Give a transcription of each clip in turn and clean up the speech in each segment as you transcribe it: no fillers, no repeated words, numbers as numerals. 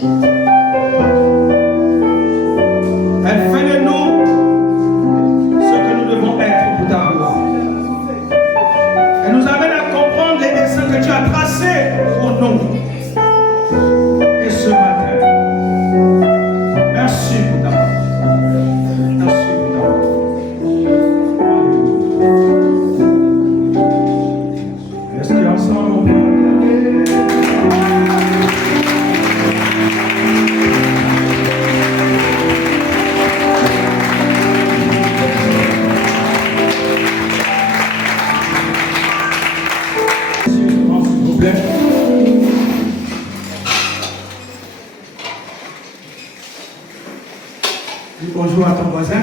Elle fait de nous ce que nous devons être pour ta gloire. Elle nous amène à comprendre les dessins que tu as tracés pour nous. Et ce matin, merci pour ta gloire. Merci pour ta gloire. Restez ensemble, mon Père. Dis bonjour à ton voisin.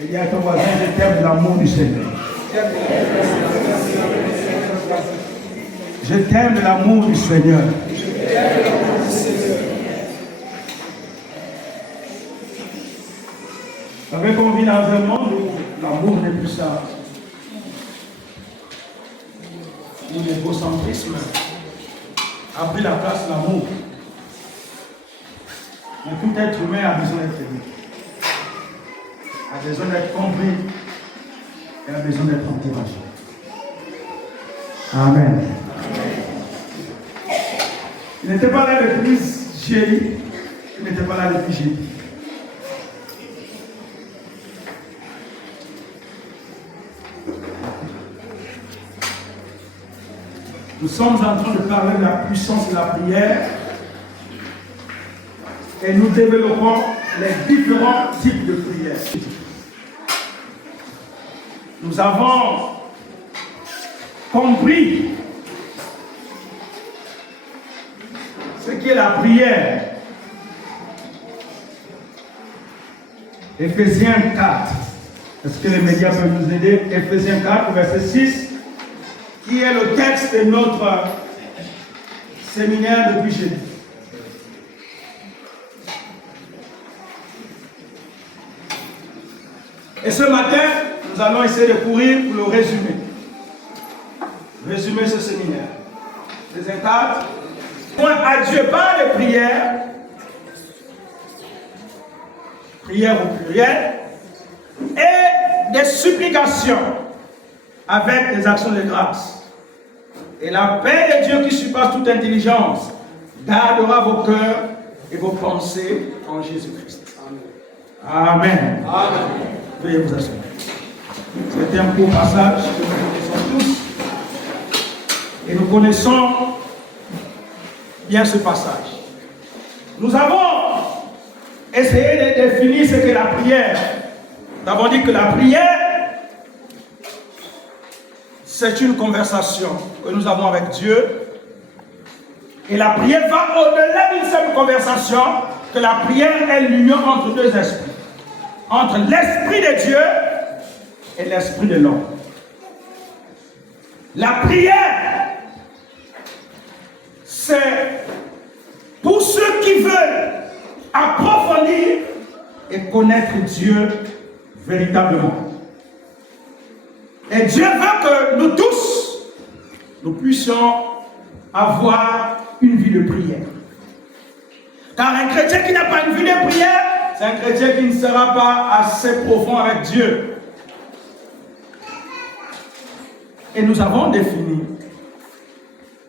Et dis à ton voisin, je t'aime de l'amour du Seigneur. Je t'aime de l'amour du Seigneur. Vous savez qu'on vit dans un monde où l'amour n'est plus ça. Où l'égocentrisme a pris la place de l'amour. Mais tout être humain a besoin d'être aimé. A besoin d'être compris. Et a besoin d'être encouragé. Amen. Il n'était pas là depuis Jésus. Il n'était pas là depuis Jésus. Nous sommes en train de parler de la puissance de la prière et nous développons les différents types de prières. Nous avons compris ce qu'est la prière. Éphésiens 4. Est-ce que les médias peuvent nous aider? Éphésiens 4, verset 6. Qui est le texte de notre séminaire depuis jeudi. Et ce matin, nous allons essayer de courir pour le résumer. Résumer ce séminaire. Les 4. Point à Dieu par les prières. Prières au pluriel. Et des supplications avec des actions de grâce. Et la paix de Dieu qui surpasse toute intelligence gardera vos cœurs et vos pensées en Jésus-Christ. Amen. Amen. Veuillez vous asseoir. C'est un court passage que nous connaissons tous. Et nous connaissons bien ce passage. Nous avons essayé de définir ce qu'est la prière. Nous avons dit que la prière, c'est une conversation que nous avons avec Dieu. Et la prière va au-delà d'une simple conversation, que la prière est l'union entre deux esprits. Entre l'esprit de Dieu et l'esprit de l'homme. La prière, c'est pour ceux qui veulent approfondir et connaître Dieu véritablement. Et Dieu veut que nous tous, nous puissions avoir une vie de prière. Car un chrétien qui n'a pas une vie de prière, c'est un chrétien qui ne sera pas assez profond avec Dieu. Et nous avons défini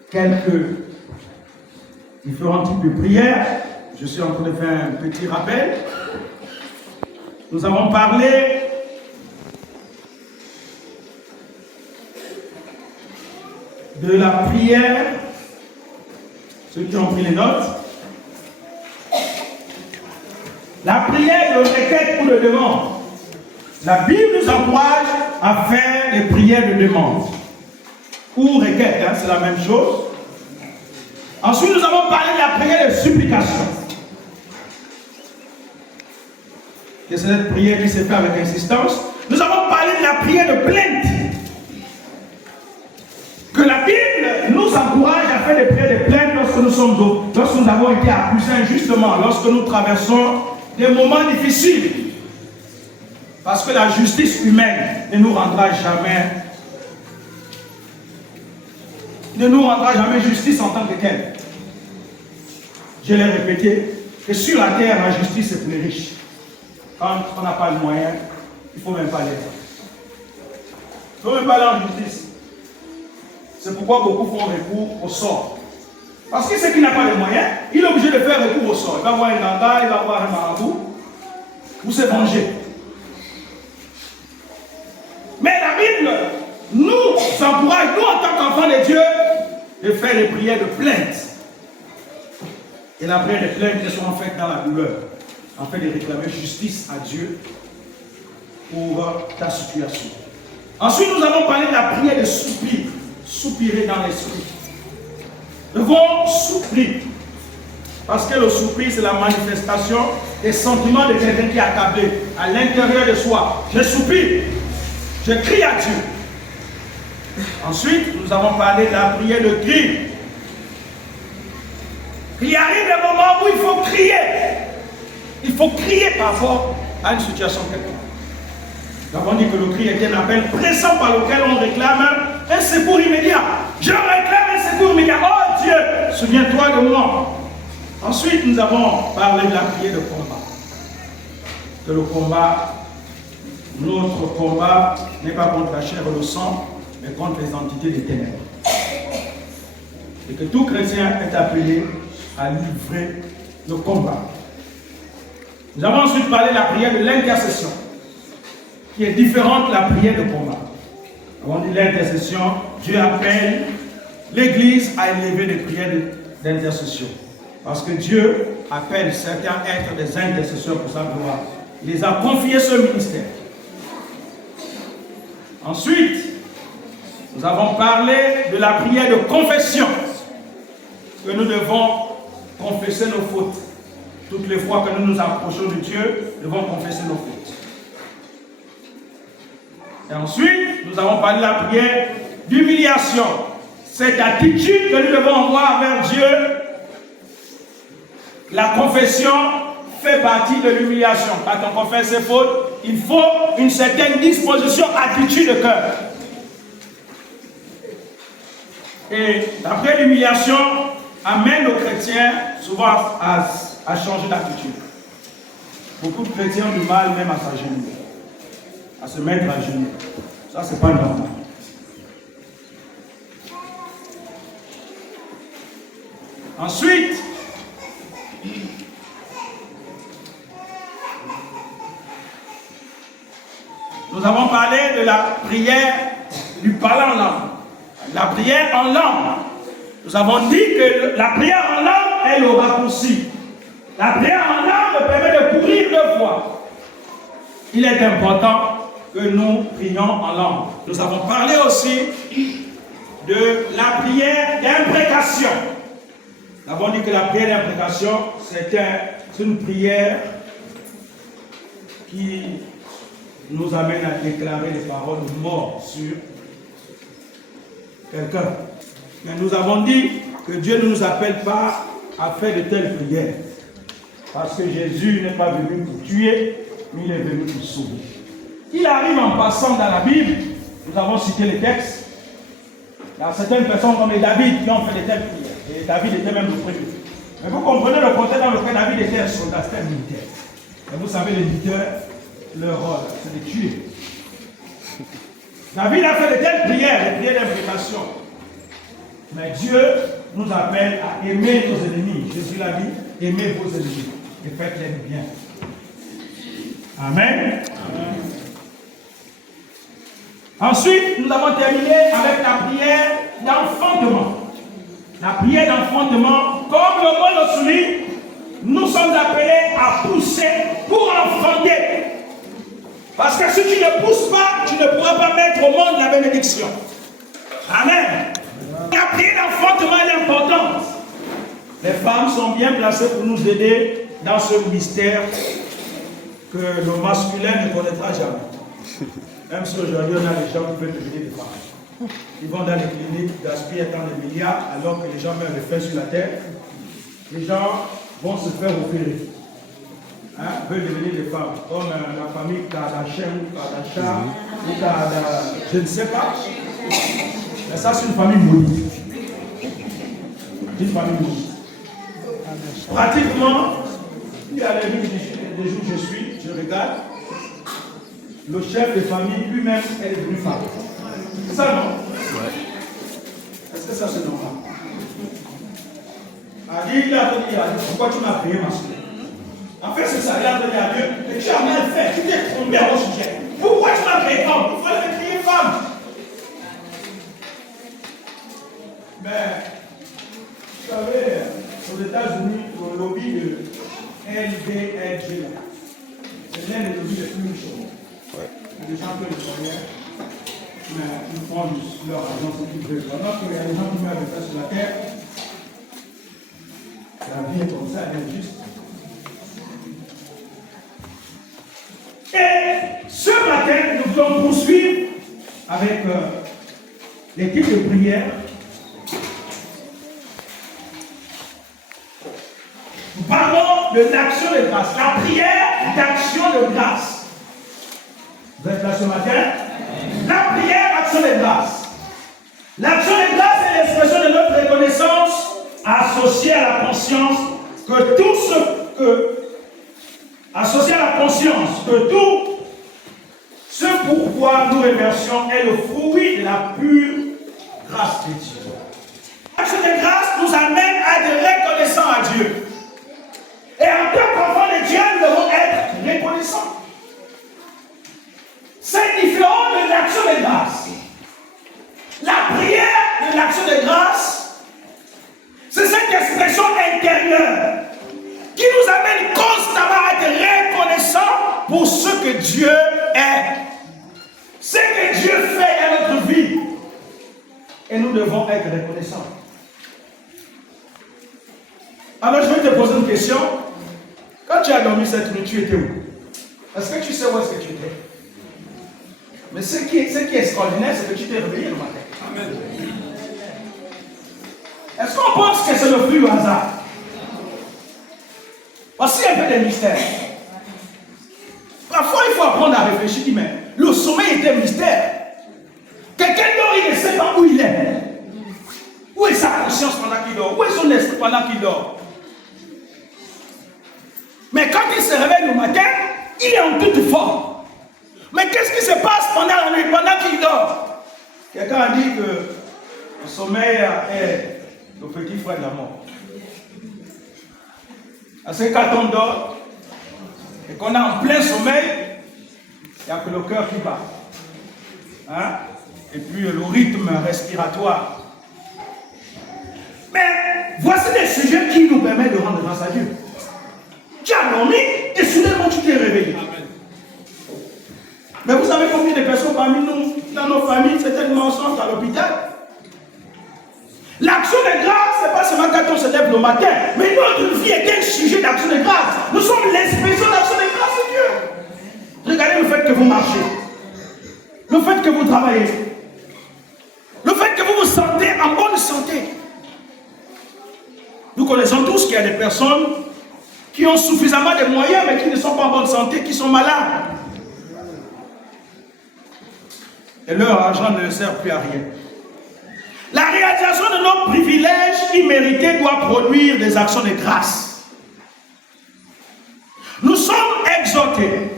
quelques différents types de prières. Je suis en train de faire un petit rappel. Nous avons parlé de la prière, ceux qui ont pris les notes, la prière de requête ou de demande. La Bible nous encourage à faire des prières de demande ou requête, c'est la même chose. Ensuite, nous avons parlé de la prière de supplication. Et c'est cette prière qui se fait avec insistance. Nous avons parlé de la prière de plainte. Que la Bible nous encourage à faire des prières de plainte lorsque nous avons été accusés injustement, lorsque nous traversons des moments difficiles. Parce que la justice humaine ne nous rendra jamais justice en tant que telle. Je l'ai répété, que sur la terre, la justice est plus riche. Quand on n'a pas de moyens, il ne faut même pas aller. Il ne faut même pas aller en justice. C'est pourquoi beaucoup font recours au sort. Parce que celui qui n'a pas de moyens, il est obligé de faire recours au sort. Il va voir un ganga, il va voir un marabout, pour se venger. Mais la Bible nous encourage, nous en tant qu'enfants de Dieu, de faire des prières de plainte. Et la prière de plainte qui sont faites dans la douleur, afin de réclamer justice à Dieu pour ta situation. Ensuite, nous allons parler de la prière de soupir, soupirer dans l'esprit. Nous devons soupirer, parce que le soupir, c'est la manifestation des sentiments de quelqu'un qui est accablé à l'intérieur de soi. Je soupire, je crie à Dieu. Ensuite, nous avons parlé de la prière de cri. Il arrive un moment où il faut crier. Il faut crier par rapport à une situation quelconque. Nous avons dit que le cri est un appel pressant par lequel on réclame un secours immédiat. Je réclame un secours immédiat. Oh Dieu, souviens-toi de moi. Ensuite, nous avons parlé de la prière de combat. Que le combat, notre combat n'est pas contre la chair et le sang, mais contre les entités des ténèbres. Et que tout chrétien est appelé à livrer le combat. Nous avons ensuite parlé de la prière de l'intercession, qui est différente de la prière de combat. Nous avons dit l'intercession, Dieu appelle l'Église à élever des prières d'intercession. Parce que Dieu appelle certains êtres des intercesseurs pour sa gloire. Il les a confiés ce ministère. Ensuite, nous avons parlé de la prière de confession, que nous devons confesser nos fautes. Toutes les fois que nous nous approchons de Dieu, nous devons confesser nos fautes. Et ensuite, nous avons parlé de la prière d'humiliation. Cette attitude que nous devons avoir vers Dieu, la confession fait partie de l'humiliation. Quand on confesse ses fautes, il faut une certaine disposition, attitude de cœur. Et après l'humiliation, amène aux chrétiens souvent à changer d'attitude. Beaucoup de chrétiens ont du mal même à s'agenouiller, à se mettre à genoux. Ça, c'est pas normal. Ensuite, nous avons parlé de la prière du parler en langue. La prière en langue. Nous avons dit que la prière en langue est le raccourci. La prière en langue permet de couvrir 2 fois. Il est important que nous prions en langue. Nous avons parlé aussi de la prière d'imprécation. Nous avons dit que la prière d'imprécation, c'est une prière qui nous amène à déclarer des paroles de mort sur quelqu'un. Mais nous avons dit que Dieu ne nous appelle pas à faire de telles prières. Parce que Jésus n'est pas venu pour tuer, mais il est venu pour sauver. Il arrive en passant dans la Bible, nous avons cité les textes, il y a certaines personnes comme les David qui ont fait de telles prières. Et David était même le premier. Mais vous comprenez le contexte dans lequel David était un soldat, c'était un militaire. Et vous savez, les militaires, leur rôle, c'est de tuer. David a fait de telles prières, des prières d'imprécation. Mais Dieu nous appelle à aimer nos ennemis. Jésus l'a dit, aimez vos ennemis et faites-les du bien. Amen. Amen. Ensuite, nous avons terminé avec la prière d'enfantement. La prière d'enfantement, comme le mot le souligne, nous sommes appelés à pousser pour enfanter. Parce que si tu ne pousses pas, tu ne pourras pas mettre au monde la bénédiction. Amen. La prière d'enfantement est importante. Les femmes sont bien placées pour nous aider dans ce mystère que le masculin ne connaîtra jamais. Même si aujourd'hui on a des gens qui veulent devenir des femmes. Ils vont dans les cliniques, gaspillent tant de milliards, alors que les gens mettent le feu sur la terre. Les gens vont se faire opérer. veulent devenir des femmes, comme la famille Kardashian ou Kardashian ou Kardashian, je ne sais pas. Mais ça, c'est une famille maudite. Une famille maudite. Pratiquement, il y a des jours où je suis, je regarde, le chef de famille lui-même est devenu femme. C'est ça, non? Ouais. Est-ce que ça, c'est normal? Il a dit, pourquoi tu m'as créé, ma soeur? En fait, c'est ça, il a donné à Dieu. Mais tu as mal fait, tu t'es trompé à mon sujet. Pourquoi tu m'as créé homme? Il fallait me créer femme. Mais, vous savez, aux États-Unis, le lobby de LDLG, c'est l'un des lobbies les plus riches. Il y a des gens qui le connaissent, mais ils font leur argent, c'est tout vrai. Pendant qu'il y a des gens qui meurent avec ça sur la terre, la vie est comme ça, elle est juste. Et ce matin, nous allons poursuivre avec l'équipe de prière. Nous parlons de l'action de grâce, la prière d'action de grâce. Vous êtes là ce matin? La prière d'action de grâce. L'action de grâce est l'expression de notre reconnaissance associée à la conscience que tout ce pourquoi nous remercions est le fruit de la pure grâce de Dieu. L'action de grâce nous amène à être reconnaissants à Dieu. Et en tant qu'enfants de Dieu, nous devons être reconnaissants. C'est différent de l'action de grâce. La prière de l'action de grâce, c'est cette expression intérieure qui nous amène constamment à être reconnaissants pour ce que Dieu est. Ce que Dieu fait dans notre vie. Et nous devons être reconnaissants. Alors je vais te poser une question. Quand tu as dormi cette nuit, tu étais où? Est-ce que tu sais où est-ce que tu étais? Mais ce qui est extraordinaire, c'est que tu t'es réveillé le matin. Amen. Est-ce qu'on pense que c'est le fruit du hasard? Voici un peu de mystère. Parfois, il faut apprendre à réfléchir. Mais le sommeil était un mystère. Quelqu'un dort, il ne sait pas où il est. Où est sa conscience pendant qu'il dort? Où est son esprit pendant qu'il dort? Mais quand il se réveille le matin, il est en toute forme. Mais qu'est-ce qui se passe pendant la nuit, pendant qu'il dort? Quelqu'un a dit que le sommeil est le petit frère de la mort. Parce que quand on dort et qu'on est en plein sommeil, il n'y a que le cœur qui bat. Hein? Et puis le rythme respiratoire. Mais voici des sujets qui nous permettent de rendre grâce à Dieu. Tu as dormi et soudainement tu t'es réveillé. Amen. Mais vous savez combien de personnes parmi nous, dans nos familles, certainement sont à l'hôpital? L'action de grâce, ce n'est pas seulement quand on se lève le matin, mais notre vie est un sujet d'action de grâce. Nous sommes l'expression d'action de grâce de Dieu. Regardez le fait que vous marchez, le fait que vous travaillez, le fait que vous vous sentez en bonne santé. Nous connaissons tous qu'il y a des personnes qui ont suffisamment de moyens, mais qui ne sont pas en bonne santé, qui sont malades. Et leur argent ne sert plus à rien. La réalisation de nos privilèges immérités doit produire des actions de grâce. Nous sommes exhortés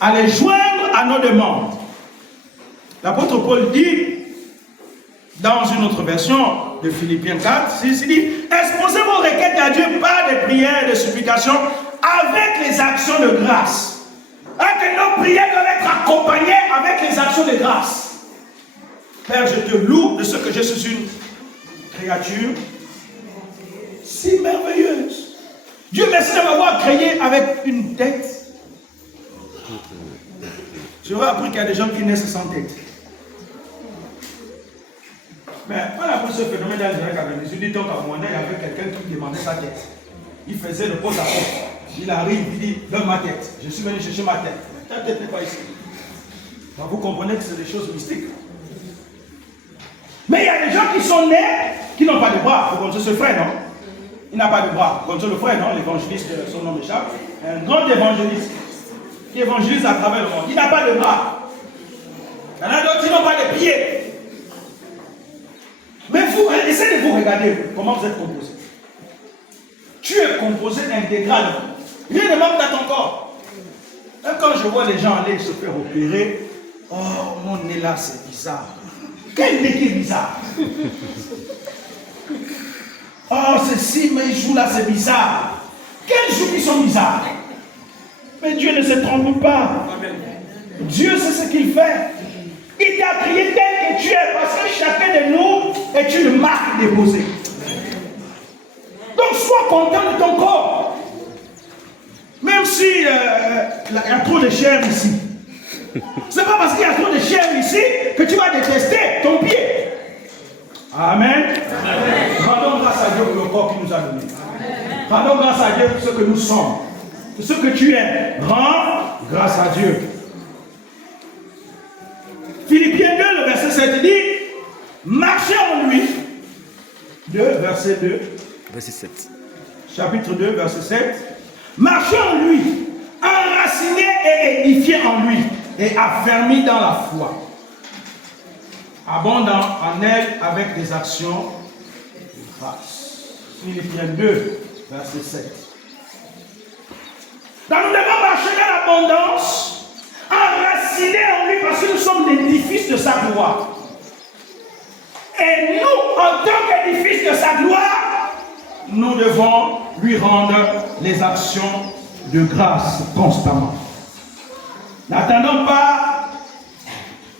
à les joindre à nos demandes. L'apôtre Paul dit, dans une autre version de Philippiens 4, il dit, exposez vos requêtes à Dieu par des prières et des supplications avec les actions de grâce. Que nos prières doivent être accompagnées avec les actions de grâce. Père, je te loue de ce que je suis une créature si merveilleuse. Dieu merci de m'avoir créé avec une tête. J'aurais appris qu'il y a des gens qui naissent sans tête. Mais quand on a pris ce phénomène dans les années 90, il dit donc à Rwanda, il y avait quelqu'un qui demandait sa tête. Il faisait le pot à pot. Il arrive, il dit, donne ma tête. Je suis venu chercher ma tête. Ta tête n'est pas ici. Donc vous comprenez que c'est des choses mystiques. Mais il y a des gens qui sont nés, qui n'ont pas de bras. Comme ce frère, non? Il n'a pas de bras. Comme le frère, non? L'évangéliste, son nom m'échappe. un grand évangéliste qui évangélise à travers le monde. Il n'a pas de bras. Il y en a d'autres qui n'ont pas de pieds. Mais vous, essayez de vous regarder comment vous êtes composé. Tu es composé intégralement. Rien ne manque dans ton corps. Même quand je vois les gens aller se faire opérer, oh, mon nez là, c'est bizarre. Quel nez qui est bizarre? Oh, ceci, mes joues là, c'est bizarre. Quels joues qui sont bizarres? Mais Dieu ne se trompe pas. Dieu sait ce qu'il fait. Il t'a créé tel que tu es, parce que chacun de nous est une marque déposée. Donc sois content de ton corps. Même si il y a trop de chair ici. C'est pas parce qu'il y a trop de chair ici que tu vas détester ton pied. Amen. Rendons grâce à Dieu pour le corps qu'il nous a donné. Rendons grâce à Dieu pour ce que nous sommes. Pour ce que tu es. Rends grâce à Dieu. Philippiens 2, le verset 7 dit, marchez en lui. 2, verset 2. Verset 7. Chapitre 2, verset 7. Marchez en lui, enracinés et édifiés en lui, et affermis dans la foi. Abondant en elle avec des actions de grâce. Philippiens 2, verset 7. Donc nous devons marcher dans l'abondance, enracinés en lui, parce que nous sommes l'édifice de sa gloire. Et nous, en tant qu'édifice de sa gloire, nous devons lui rendre les actions de grâce constamment. N'attendons pas.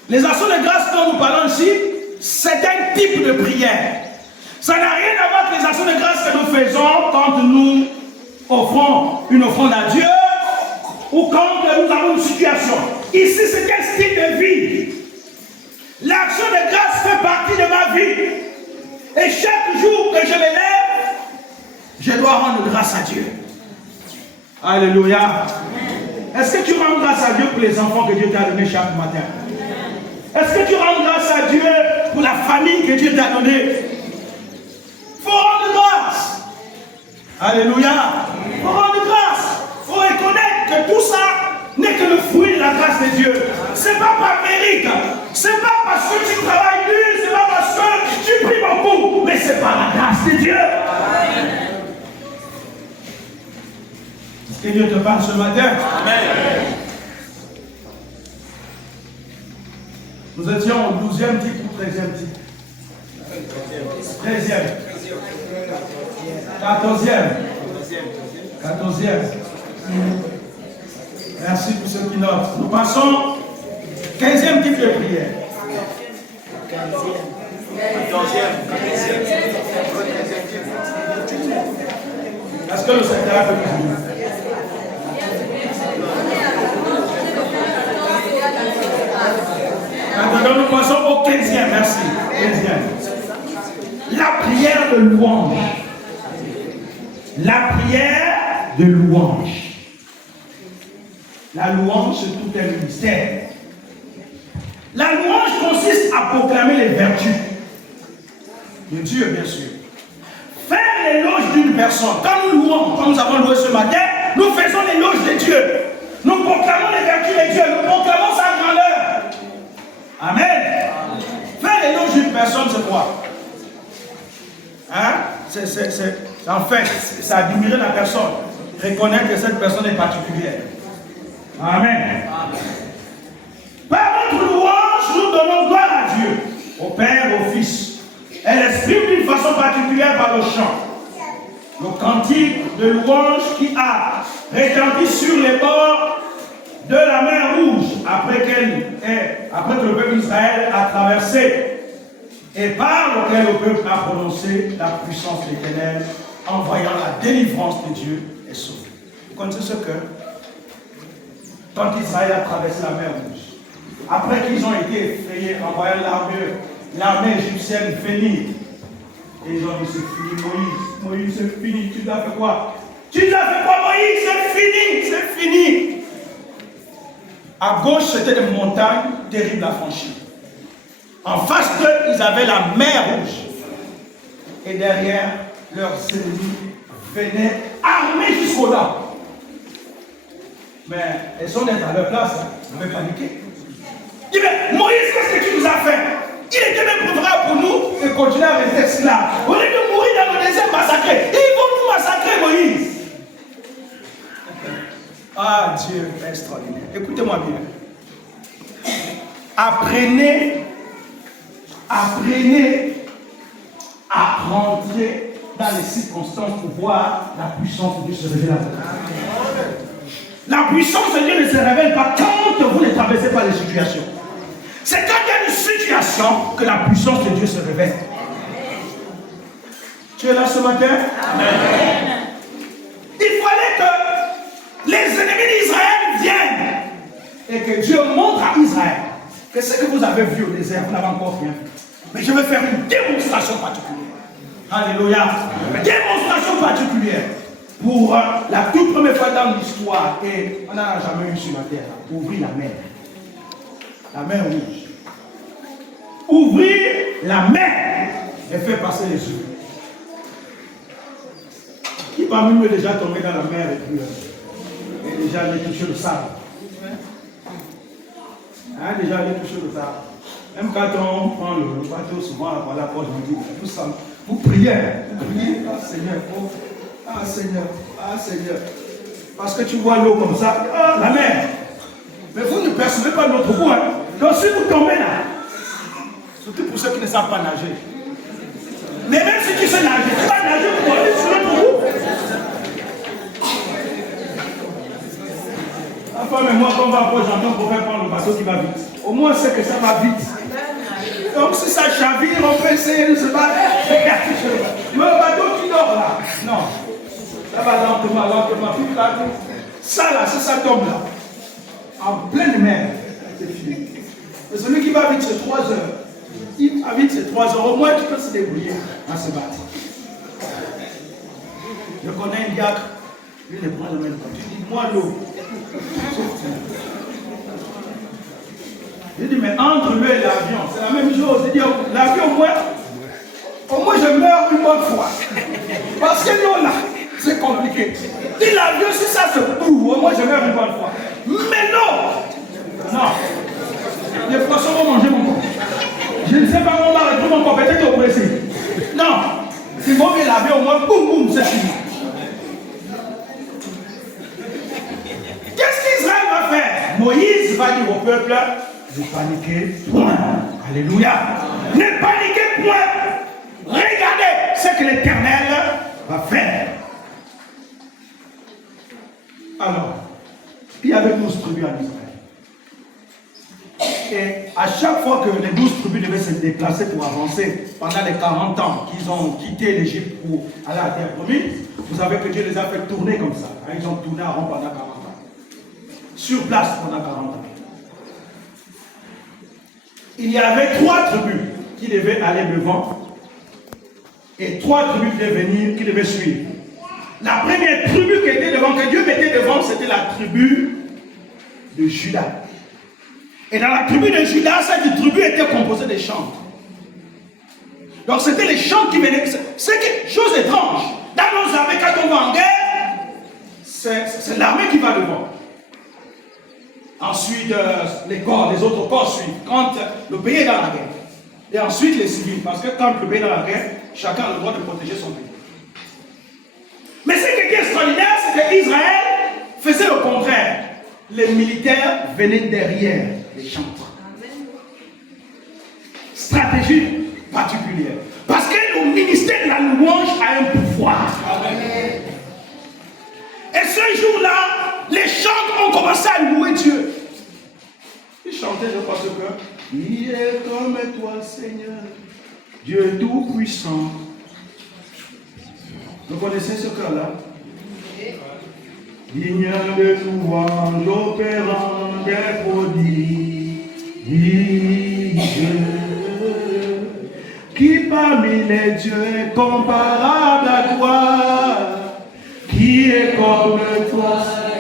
Les actions de grâce dont nous parlons ici, c'est un type de prière. Ça n'a rien à voir avec les actions de grâce que nous faisons quand nous offrons une offrande à Dieu ou quand nous avons une situation. Ici, c'est un style de vie. L'action de grâce fait partie de ma vie. Et chaque jour que je me lève, je dois rendre grâce à Dieu. Alléluia. Est-ce que tu rends grâce à Dieu pour les enfants que Dieu t'a donnés chaque matin? Est-ce que tu rends grâce à Dieu pour la famille que Dieu t'a donnée? Il faut rendre grâce. Alléluia. Il faut rendre grâce. Il faut reconnaître que tout ça n'est que le fruit de la grâce de Dieu. Ce n'est pas par mérite. Ce n'est pas parce que tu travailles dur. Ce n'est pas parce que tu pries beaucoup. Mais c'est par la grâce de Dieu. Est-ce que Dieu te parle ce matin? Amen. Nous étions au 12e titre ou 13e titre? 13e. 14e. 14e. Merci pour ceux qui notent. Nous passons au 15e type de prière. 14e. Est-ce que le secrétaire peut nous dire? Maintenant, nous passons au 15e, merci. 15e. La prière de louange. La prière de louange. La louange, c'est tout un ministère. La louange consiste à proclamer les vertus de Dieu, bien sûr. Faire l'éloge d'une personne. Quand nous louons, comme nous avons loué ce matin, nous faisons l'éloge de Dieu. Nous proclamons les vertus de Dieu. Nous proclamons sa grandeur. Amen. Faire l'éloge d'une personne, c'est quoi? Hein? En fait, c'est admirer la personne. Reconnaître que cette personne est particulière. Amen. Par notre louange, nous donnons gloire à Dieu, au Père, au Fils. Elle exprime d'une façon particulière par le chant. Le cantique de louange qui a retenti sur les bords de la mer Rouge après que le peuple d'Israël a traversé et par lequel le peuple a prononcé la puissance de l'Éternel en voyant la délivrance de Dieu est sauvé. Vous connaissez ce que quand Israël a traversé la mer Rouge, après qu'ils ont été effrayés en voyant l'armée égyptienne venir, et ils ont dit c'est fini Moïse c'est fini, tu dois faire quoi? Tu dois faire quoi Moïse? C'est fini. À gauche, c'était des montagnes terribles à franchir. En face d'eux, ils avaient la mer Rouge. Et derrière, leurs ennemis venaient armés jusqu'aux dents. Mais elles sont nées à leur place, on avait paniqué. Il dit, mais Moïse, qu'est-ce que tu nous as fait? Il était même préférable pour nous et continuer à rester esclaves. Au lieu de mourir dans le désert massacré, ils vont nous massacrer, Moïse. Ah, Dieu extraordinaire. Écoutez-moi bien. Apprenez à rentrer dans les circonstances pour voir la puissance de Dieu se révéler à vous. La puissance de Dieu ne se révèle pas quand vous ne traversez pas les situations. C'est quand il y a une situation que la puissance de Dieu se révèle. Tu es là ce matin? Amen. Il fallait que les ennemis d'Israël viennent et que Dieu montre à Israël que ce que vous avez vu au désert, vous n'avez encore rien vu. Mais je vais faire une démonstration particulière. Alléluia. Une démonstration particulière. Pour la toute première fois dans l'histoire, et on n'en a jamais eu sur la terre, ouvrir la mer. La mer rouge. Ouvrir la mer et faire passer les yeux. Qui parmi nous est déjà tombé dans la mer et puis est déjà allé toucher le sable? Hein, déjà allé toucher le sable. Même quand on prend le bateau, souvent par la porte, on dit, vous priez, ah Seigneur, oh, ah Seigneur, ah Seigneur. Parce que tu vois l'eau comme ça, ah, la mer. Mais vous ne percevez pas notre goût. Hein. Donc si vous tombez là, surtout pour ceux qui ne savent pas nager. Mais même si tu sais nager, tu vas nager pour aller sur notre goût. Enfin, mais moi, quand on va à Port-Gentil, pour faire prendre le bateau qui va vite. Au moins, c'est que ça va vite. Donc, si ça chavire, on peut essayer de se battre. Mais le bateau qui dort là, non. Ça va lentement, lentement. Ça là, si ça tombe là, en pleine mer, c'est fini. Mais celui qui va vite, c'est 3 heures. Il va vite, c'est 3 heures. Au moins, tu peux se débrouiller à se battre. Je connais un diacre, lui ne prend jamais le bateau. Il dit, moi l'eau. Il dit, mais entre lui et l'avion, c'est la même chose. Il dit, l'avion, au moins je meurs une bonne fois. Parce que l'eau là, c'est compliqué. Il dit, l'avion, si ça se boue, au moins je meurs une bonne fois. Mais non! Non. Les poissons vont manger mon corps. Je ne sais pas comment on va retrouver mon corps, peut-être au Brésil. Non. Il faut que l'avion, au moins, boum, boum, c'est fini. Qu'est-ce qu'Israël va faire? Moïse va dire au peuple, ne paniquez point. Alléluia. Ne paniquez point. Regardez ce que l'Éternel va faire. Alors, il y avait 12 tribus en Israël. Et à chaque fois que les 12 tribus devaient se déplacer pour avancer, pendant les 40 ans qu'ils ont quitté l'Égypte pour aller à la terre promise, vous savez que Dieu les a fait tourner comme ça. Ils ont tourné en rond pendant 40 ans. Sur place pendant 40 ans. Il y avait 3 tribus qui devaient aller devant et 3 tribus qui devaient venir, qui devaient suivre. La première tribu qui était devant, que Dieu mettait devant, c'était la tribu de Juda. Et dans la tribu de Juda, cette tribu était composée de chants. Donc c'était les chants qui venaient. C'est quelque chose d'étrange. Dans nos armées, quand on va en guerre, c'est l'armée qui va devant. Ensuite, les autres corps suivent. Quand le pays est dans la guerre. Et ensuite, les civils. Parce que quand le pays est dans la guerre, chacun a le droit de protéger son pays. Mais ce qui est extraordinaire, c'est qu'Israël faisait le contraire. Les militaires venaient derrière les chanteurs. Stratégie particulière. Parce que le ministère de la louange a un pouvoir. Amen. Et ce jour-là, les chants ont commencé à louer Dieu. Ils chantaient, je pense que il est comme toi, Seigneur, Dieu tout-puissant. Vous connaissez ce chœur-là? Digne de louange, opérant des prodiges, qui parmi les dieux est comparable à toi, qui est comme toi,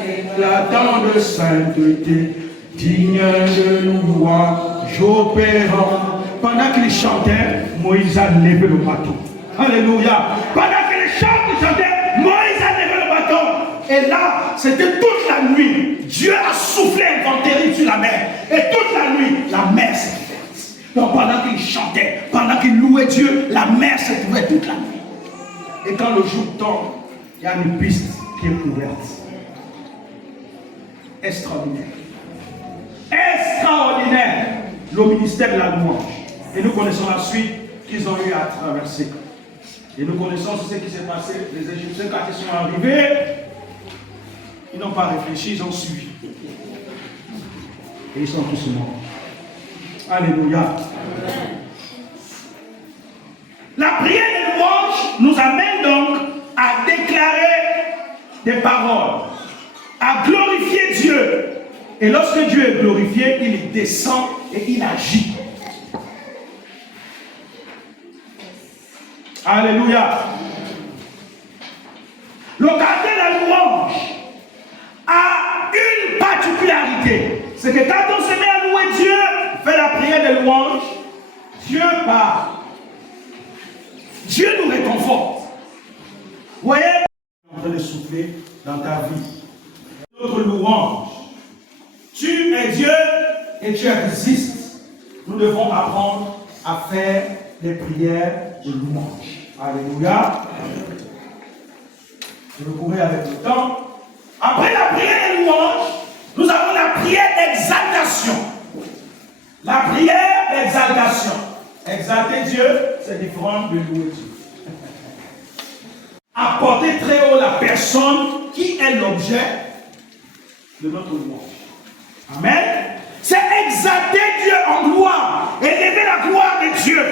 éclatant de sainteté, digne de louange, opérant. Pendant qu'il chantait, Moïse a levé le bateau. Alléluia. Pendant que les chants chantaient, Moïse a levé le bateau. Et là, c'était toute la nuit. Dieu a soufflé un vent terrible sur la mer. Et toute la nuit, la mer s'est ouverte. Donc pendant qu'il chantait, pendant qu'il louait Dieu, la mer s'est ouverte toute la nuit. Et quand le jour tombe, il y a une piste qui est ouverte. Extraordinaire. Extraordinaire. Le ministère de la louange. Et nous connaissons la suite qu'ils ont eu à traverser. Et nous connaissons ce qui s'est passé. Les Égyptiens, quand ils sont arrivés, ils n'ont pas réfléchi, ils ont suivi. Et ils sont tous morts. Alléluia. La prière de louange nous amène donc à déclarer des paroles, à glorifier Dieu. Et lorsque Dieu est glorifié, il descend et il agit. Alléluia. Le caractère de la louange a une particularité. C'est que quand on se met à louer Dieu, fait la prière de louange, Dieu parle. Dieu nous réconforte. Vous voyez, en train de souffler dans ta vie. Notre louange. Tu es Dieu et tu existes. Nous devons apprendre à faire des prières de louange. Alléluia. Je vais courir avec le temps. Après la prière de louange, nous avons la prière d'exaltation. La prière d'exaltation. Exalter Dieu, c'est différent de louer Dieu. Apporter très haut la personne qui est l'objet de notre louange. Amen. C'est exalter Dieu en gloire, élever la gloire de Dieu.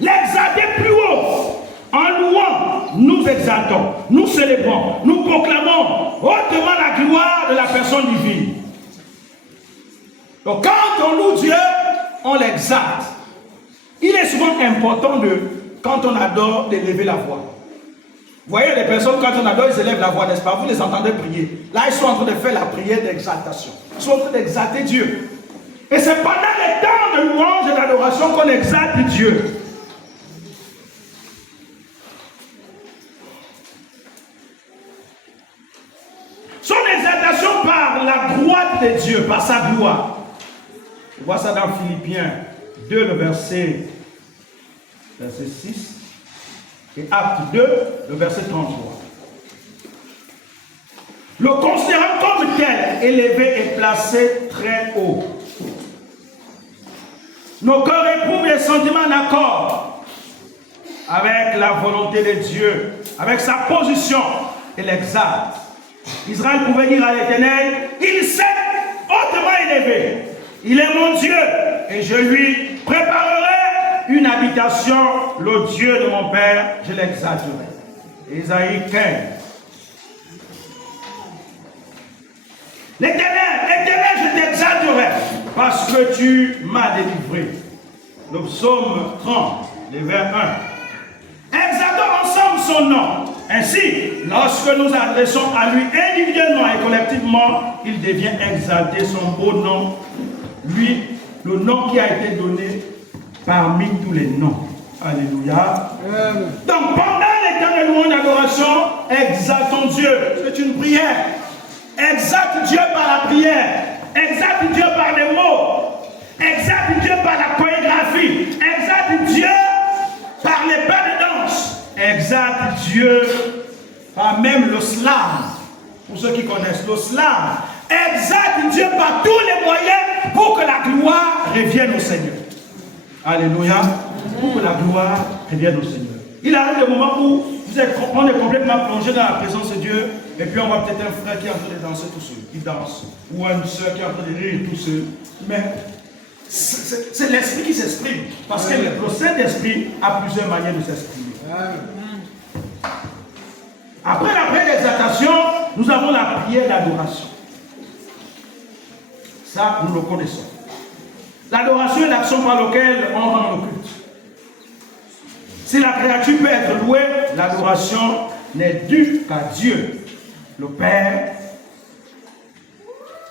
L'exalter plus haut. En louant, nous exaltons, nous célébrons, nous proclamons hautement la gloire de la personne divine. Donc quand on loue Dieu, on l'exalte. Il est souvent important quand on adore, d'élever la voix. Vous voyez les personnes, quand on adore, ils élèvent la voix, n'est-ce pas? Vous les entendez prier. Là, ils sont en train de faire la prière d'exaltation. Ils sont en train d'exalter Dieu. Et c'est pendant les temps de louange et d'adoration qu'on exalte Dieu. Son exaltation par la droite de Dieu, par sa gloire. On voit ça dans Philippiens 2, le verset 6. Et Acte 2, le verset 33. Le considérant comme tel, élevé et placé très haut. Nos cœurs éprouvent des sentiments d'accord avec la volonté de Dieu, avec sa position et l'exalte. Israël pouvait dire à l'Éternel, il s'est hautement élevé. Il est mon Dieu et je lui préparerai une habitation, le Dieu de mon Père, je l'exalterai. Ésaïe 15. L'Éternel, je t'exalterai parce que tu m'as délivré. Le psaume 30, le vers 1. Exaltons ensemble son nom. Ainsi, lorsque nous adressons à lui individuellement et collectivement, il devient exalté, son beau nom, lui, le nom qui a été donné parmi tous les noms. Alléluia. Donc, pendant les temps de louange d'adoration, exaltons Dieu. C'est une prière. Exalte Dieu par la prière. Exalte Dieu par les mots. Exalte Dieu par la chorégraphie. Exalte Dieu par les pas de danse. Exalte Dieu par même le slam. Pour ceux qui connaissent le slam. Exalte Dieu par tous les moyens pour que la gloire revienne au Seigneur. Alléluia. Pour que la gloire revienne au Seigneur. Il arrive le moment où on est complètement plongé dans la présence de Dieu. Et puis on voit peut-être un frère qui est en train de danser tout seul. Il danse. Ou une soeur qui est en train de rire tout seul. Mais c'est l'esprit qui s'exprime. Parce que le Saint-Esprit a plusieurs manières de s'exprimer. Après la prière d'exaltation, nous avons la prière d'adoration. Ça, nous le connaissons. L'adoration est l'action par laquelle on rend le culte. Si la créature peut être louée, l'adoration n'est due qu'à Dieu, le Père,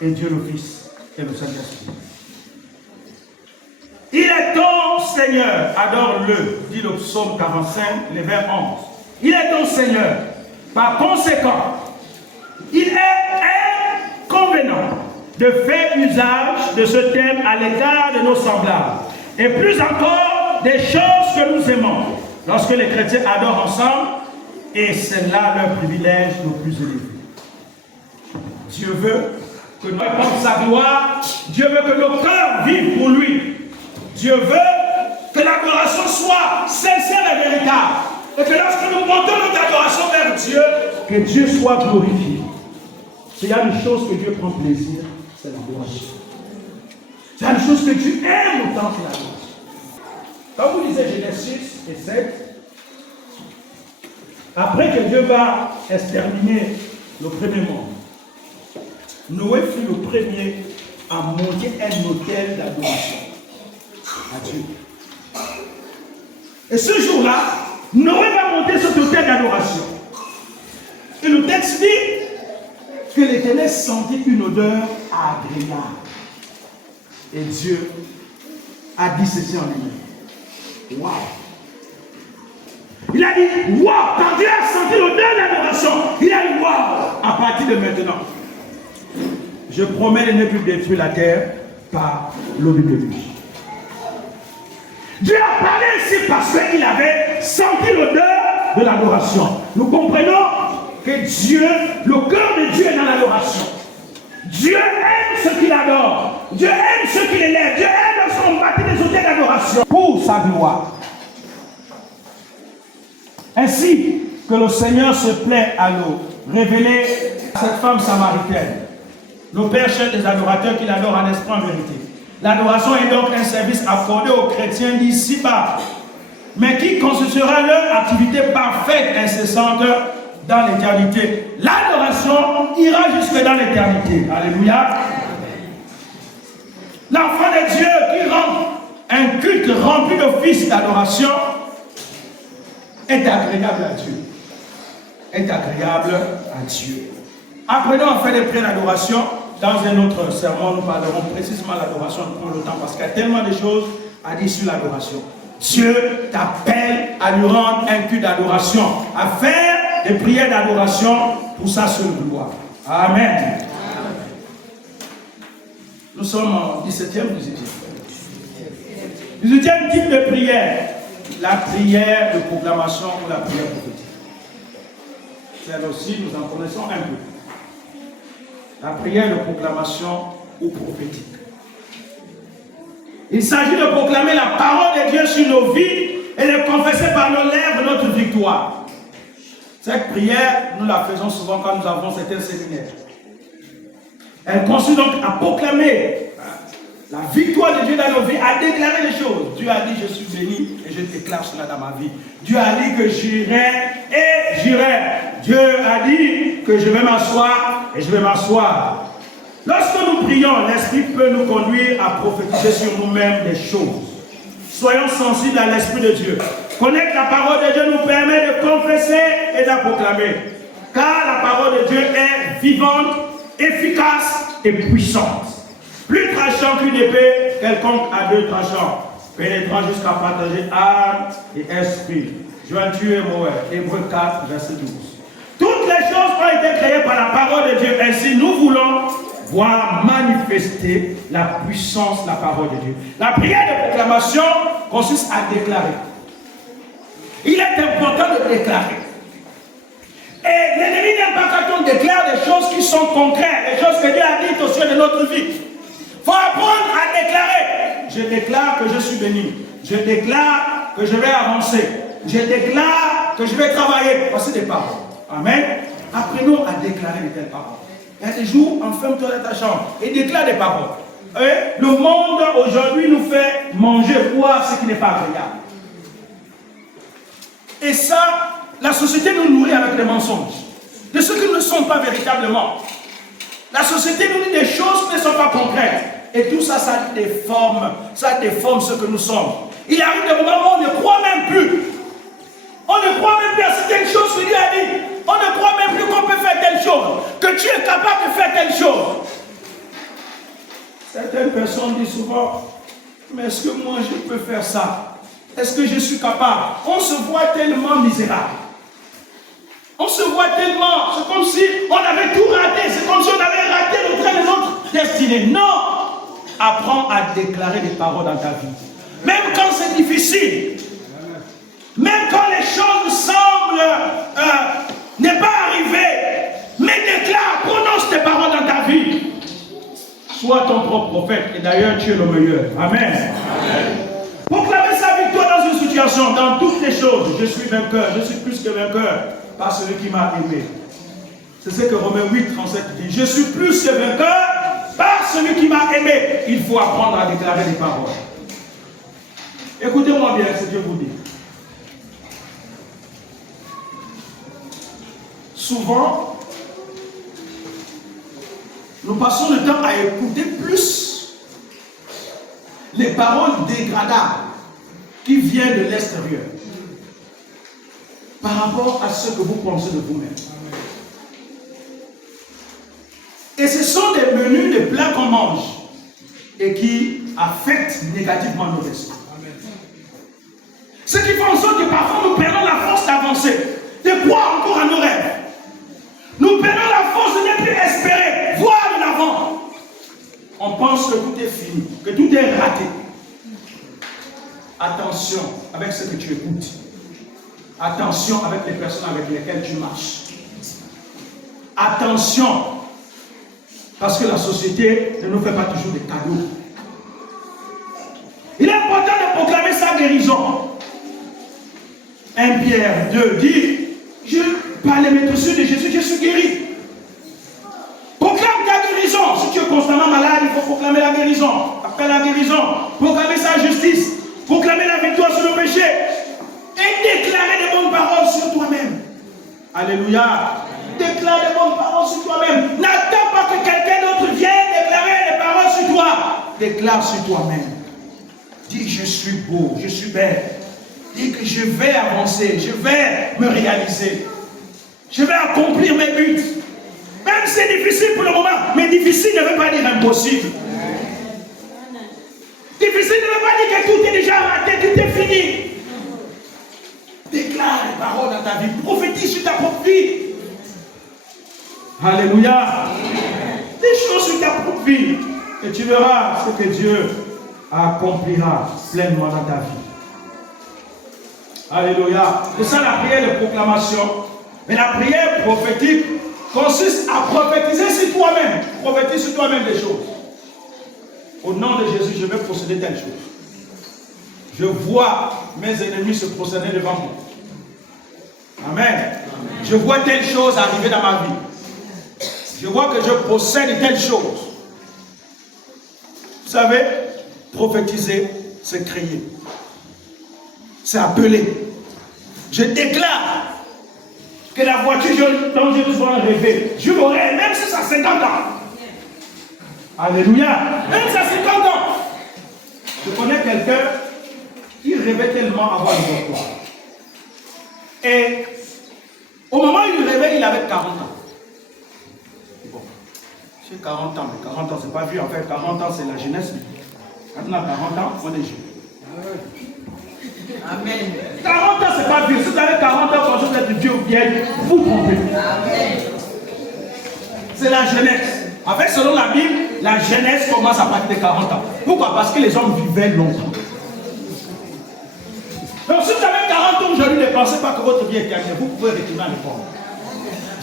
et Dieu le Fils, et le Saint-Esprit. Il est ton Seigneur, adore-le, dit le psaume 45, le vers 11. Il est ton Seigneur. Par conséquent, il est un convenant de faire usage de ce thème à l'égard de nos semblables. Et plus encore, des choses que nous aimons. Lorsque les chrétiens adorent ensemble, et c'est là leur privilège le plus élevé. Dieu veut que nous répondions sa gloire. Dieu veut que nos cœurs vivent pour lui. Dieu veut que l'adoration soit sincère et véritable. Et que lorsque nous montons notre adoration vers Dieu, que Dieu soit glorifié. S'il y a une chose que Dieu prend plaisir, c'est l'adoration. C'est une chose que Dieu aime autant que l'adoration. Quand vous lisez Genèse 6 et 7, après que Dieu va exterminer le premier monde, Noé fut le premier à monter un autel d'adoration à Dieu. Et ce jour-là, Noé va monter cet autel d'adoration. Et le texte dit que l'Éternel sentit une odeur agréable. Et Dieu a dit ceci en lui. Waouh! Il a dit waouh! Quand Dieu a senti l'odeur d'adoration, il a dit waouh! À partir de maintenant, je promets de ne plus détruire la terre par l'eau de Dieu. Dieu a parlé ici parce qu'il avait senti l'odeur de l'adoration. Nous comprenons que Dieu, le cœur de Dieu est dans l'adoration. Dieu aime ceux qu'il adore. Dieu aime ceux qu'il élève. Dieu aime lorsqu'on bâtit des autels d'adoration pour sa gloire. Ainsi que le Seigneur se plaît à nous révéler à cette femme samaritaine, le Père cherche des adorateurs qui l'adorent en esprit en vérité. L'adoration est donc un service accordé aux chrétiens d'ici-bas, mais qui constituera leur activité parfaite, incessante dans l'éternité. L'adoration ira jusque dans l'éternité. Alléluia. L'enfant de Dieu qui rend un culte rempli d'office d'adoration est agréable à Dieu. Est agréable à Dieu. Apprenons à faire des prières d'adoration. Dans un autre sermon, nous parlerons précisément de l'adoration. On prend le temps parce qu'il y a tellement de choses à dire sur l'adoration. Dieu t'appelle à lui rendre un culte d'adoration, à faire des prières d'adoration pour sa seule gloire. Amen. Nous sommes en 17e ou 18e. 18e type de prière. La prière de proclamation ou la prière prophétique. Celle aussi, nous en connaissons un peu. La prière de proclamation ou prophétique. Il s'agit de proclamer la parole de Dieu sur nos vies et de confesser par nos lèvres notre victoire. Cette prière, nous la faisons souvent quand nous avons certains séminaires. Elle consiste donc à proclamer la victoire de Dieu dans nos vies, à déclarer les choses. Dieu a dit, je suis béni et je déclare cela dans ma vie. Dieu a dit que j'irai et j'irai. Dieu a dit que je vais m'asseoir et je vais m'asseoir. Lorsque nous prions, l'Esprit peut nous conduire à prophétiser sur nous-mêmes des choses. Soyons sensibles à l'Esprit de Dieu. Connaître la parole de Dieu nous permet de confesser et de la proclamer. Car la parole de Dieu est vivante, efficace et puissante. Plus tranchant qu'une épée, quelconque à deux tranchants, pénétrant jusqu'à partager âme et esprit. Jointure et Moël, Hébreux 4, verset 12. Toutes les choses ont été créées par la parole de Dieu. Ainsi, nous voulons voir manifester la puissance de la parole de Dieu. La prière de proclamation consiste à déclarer. Il est important de déclarer. Et l'ennemi n'aime pas quand on déclare des choses qui sont concrètes, des choses que Dieu a dites au sujet de notre vie. Il faut apprendre à déclarer. Je déclare que je suis béni. Je déclare que je vais avancer. Je déclare que je vais travailler. Voici des paroles. Amen. Apprenons à déclarer de telles paroles. Il y a des jours, enferme-toi dans ta chambre et déclare des paroles. Le monde aujourd'hui nous fait manger, boire ce qui n'est pas agréable. Et ça, la société nous nourrit avec des mensonges. De ce qui ne sont pas véritablement. La société nous dit des choses qui ne sont pas concrètes. Et tout ça, ça déforme ce que nous sommes. Il arrive des moments où on ne croit même plus. On ne croit même plus à certaines choses que Dieu a dit. On ne croit même plus qu'on peut faire telle chose. Que tu es capable de faire telle chose. Certaines personnes disent souvent, mais est-ce que moi je peux faire ça? Est-ce que je suis capable? On se voit tellement misérable. On se voit tellement, c'est comme si on avait tout raté. C'est comme si on avait raté le dans une autre destinée. Non! Apprends à déclarer des paroles dans ta vie. Même quand c'est difficile. Même quand les choses semblent ne pas arriver. Mais déclare, prononce tes paroles dans ta vie. Sois ton propre prophète. Et d'ailleurs, tu es le meilleur. Amen. Amen. Proclamer sa victoire dans une situation, dans toutes les choses. Je suis vainqueur, je suis plus que vainqueur par celui qui m'a aimé. C'est ce que Romains 8, 37 dit. Je suis plus que vainqueur par celui qui m'a aimé. Il faut apprendre à déclarer des paroles. Écoutez-moi bien ce que je vous dis. Souvent, nous passons le temps à écouter plus les paroles dégradables qui viennent de l'extérieur par rapport à ce que vous pensez de vous-même. Et ce sont des menus, des plats qu'on mange et qui affectent négativement nos esprits. Ce qui fait en sorte que parfois nous perdons la force d'avancer, de croire encore à nos rêves. Nous perdons la force de ne plus espérer, voir de l'avant. On pense que tout est fini, que tout est raté. Attention avec ce que tu écoutes. Attention avec les personnes avec lesquelles tu marches. Attention, parce que la société ne nous fait pas toujours des cadeaux. Il est important de proclamer sa guérison. 1 Pierre 2 dit, par les maîtresses de Jésus, je suis guéri. Proclame ta guérison. Si tu es constamment malade, il faut proclamer la guérison. Après la guérison, proclamer sa justice. Proclamer la victoire sur le péché. Et déclarer des bonnes paroles sur toi-même. Alléluia. Déclare des bonnes paroles sur toi-même. N'attends pas que quelqu'un d'autre vienne déclarer des paroles sur toi. Déclare sur toi-même. Dis, je suis beau, je suis belle. Dis que je vais avancer, je vais me réaliser. Je vais accomplir mes buts. Même si c'est difficile pour le moment, mais difficile ne veut pas dire impossible. Difficile ne veut pas dire que tout est déjà raté, tout est fini. Déclare les paroles dans ta vie, prophétise sur ta propre vie. Alléluia. Des choses sur ta propre vie. Et tu verras ce que Dieu accomplira pleinement dans ta vie. Alléluia. C'est ça la prière de proclamation. Mais la prière prophétique consiste à prophétiser sur toi-même. Prophétise sur toi-même des choses. Au nom de Jésus, je vais procéder telle chose. Je vois mes ennemis se procéder devant moi. Amen. Amen. Je vois telle chose arriver dans ma vie. Je vois que je possède telle chose. Vous savez, prophétiser, c'est crier. C'est appeler. Je déclare que la voiture dont j'ai souvent rêvé, je l'aurai, même si ça a 50 ans. Alléluia. Même si ça a 50 ans. Je connais quelqu'un qui rêvait tellement avoir une voiture. Et au moment où il rêvait, il avait 40 ans. Bon, j'ai 40 ans, mais 40 ans, c'est pas vieux. En fait, 40 ans, c'est la jeunesse. Quand on a 40 ans, on est jeune. Amen. 40 ans, c'est pas vieux. Si vous avez 40 ans, quand vous êtes vieux ou vieille, vous trompez. Amen. C'est la jeunesse. En fait, selon la Bible, la jeunesse commence à partir de 40 ans. Pourquoi? Parce que les hommes vivaient longtemps. Donc, si vous avez 40 ans aujourd'hui, ne pensez pas que votre vie est terminée. Vous pouvez retourner à l'école.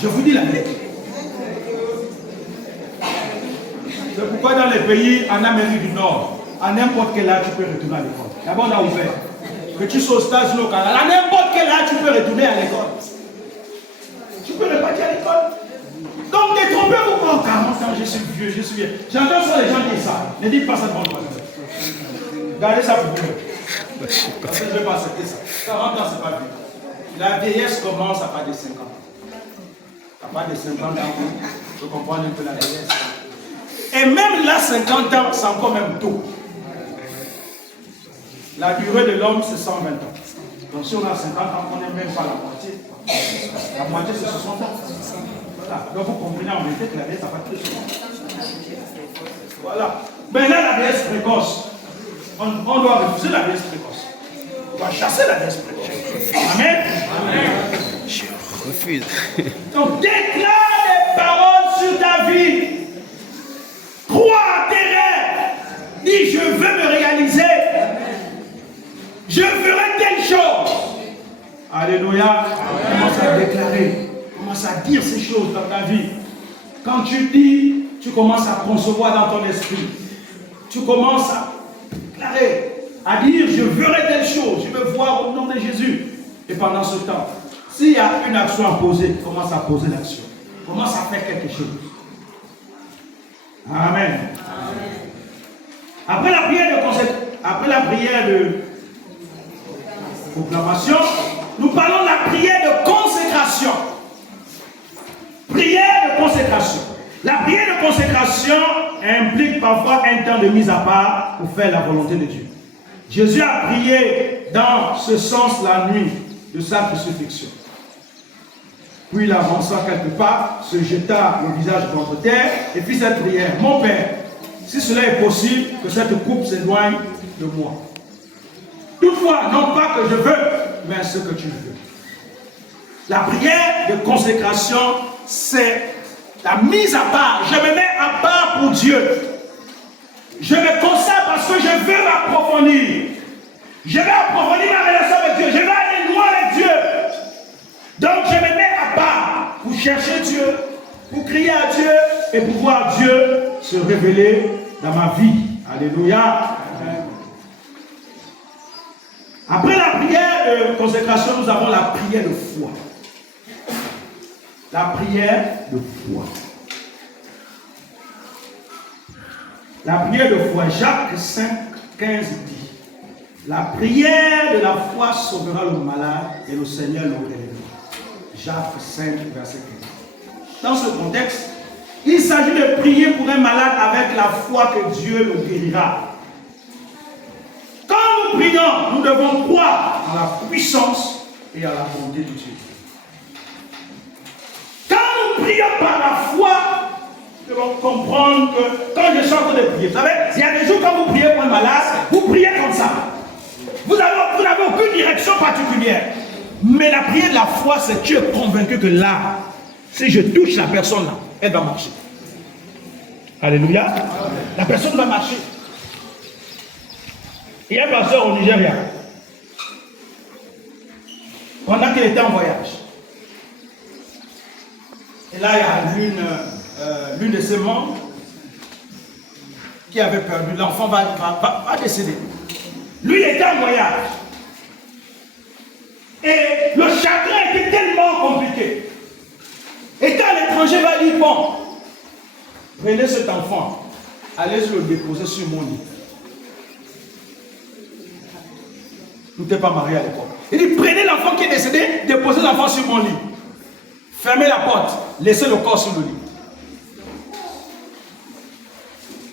Je vous dis la vérité. C'est pourquoi dans les pays, en Amérique du Nord, à n'importe quel âge, tu peux retourner à l'école. D'abord, on a ouvert. Que tu sois aux États-Unis ou au Canada, à n'importe quel âge, tu peux retourner à l'école. Tu peux repartir à l'école. Donc, détrompez-vous pas. 40 ans, je suis vieux, je suis vieux. J'entends ça, les gens disent ça. Ne dites pas ça devant moi. Gardez ça pour vous. Parce que je ne vais pas accepter ça. 40 ans, c'est pas vieux. La vieillesse commence à partir de 50 ans. À partir de 50 ans, je comprends un peu la vieillesse. Et même là, 50 ans, c'est encore même tôt. La durée de l'homme, c'est 120 ans. Donc si on a 50 ans, on n'est même pas la moitié. La moitié, c'est 60 ans. Voilà. Donc vous comprenez en réalité que la vieillesse, ça va très souvent. Voilà. Mais là, la vieillesse précoce, on doit refuser la vieillesse précoce. On doit chasser la vieillesse précoce. Amen. Amen. Je refuse. Donc déclare des paroles sur ta vie. Je ferai telle chose. Alléluia. Commence à déclarer. Commence à dire ces choses dans ta vie. Quand tu dis, tu commences à concevoir dans ton esprit. Tu commences à déclarer, à dire, je ferai telle chose. Je veux voir au nom de Jésus. Et pendant ce temps, s'il y a une action à poser, commence à poser l'action. Commence à faire quelque chose. Amen. Après la prière de proclamation, nous parlons de la prière de consécration. Prière de consécration. La prière de consécration implique parfois un temps de mise à part pour faire la volonté de Dieu. Jésus a prié dans ce sens la nuit de sa crucifixion. Puis il avança quelque part, se jeta le visage contre terre et fit cette prière. Mon Père, si cela est possible, que cette coupe s'éloigne de moi. Toutefois, non pas que je veux, mais ce que tu veux. La prière de consécration, c'est la mise à part. Je me mets à part pour Dieu. Je me consacre parce que je veux m'approfondir. Je vais approfondir ma relation avec Dieu. Je vais aller loin avec Dieu. Donc je me mets à part pour chercher Dieu, pour crier à Dieu et pour voir Dieu se révéler dans ma vie. Alléluia. Après la prière de consécration, nous avons la prière de foi. La prière de foi. La prière de foi, Jacques 5, 15 dit, la prière de la foi sauvera le malade et le Seigneur le relèvera. Jacques 5, verset 15. Dans ce contexte, il s'agit de prier pour un malade avec la foi que Dieu le guérira. Quand nous prions, nous devons croire en la puissance et à la bonté de Dieu. Quand nous prions par la foi, nous devons comprendre que quand je suis en train de prier, vous savez, il y a des jours quand vous priez pour un malade, vous priez comme ça. Vous n'avez aucune direction particulière. Mais la prière de la foi, c'est que tu es convaincu que là, si je touche la personne là, elle va marcher. Alléluia. Amen. La personne va marcher. Il y a un pasteur au Nigeria. Pendant qu'il était en voyage. Et là, il y a l'une de ses membres qui avait perdu. L'enfant va décéder. Lui, il était en voyage. Et le chagrin était tellement compliqué. Et quand l'étranger va dire, bon, prenez cet enfant, allez le déposer sur mon lit. Nous n'étions pas mariés à l'époque. Il dit, prenez l'enfant qui est décédé, déposez l'enfant sur mon lit. Fermez la porte, laissez le corps sur le lit.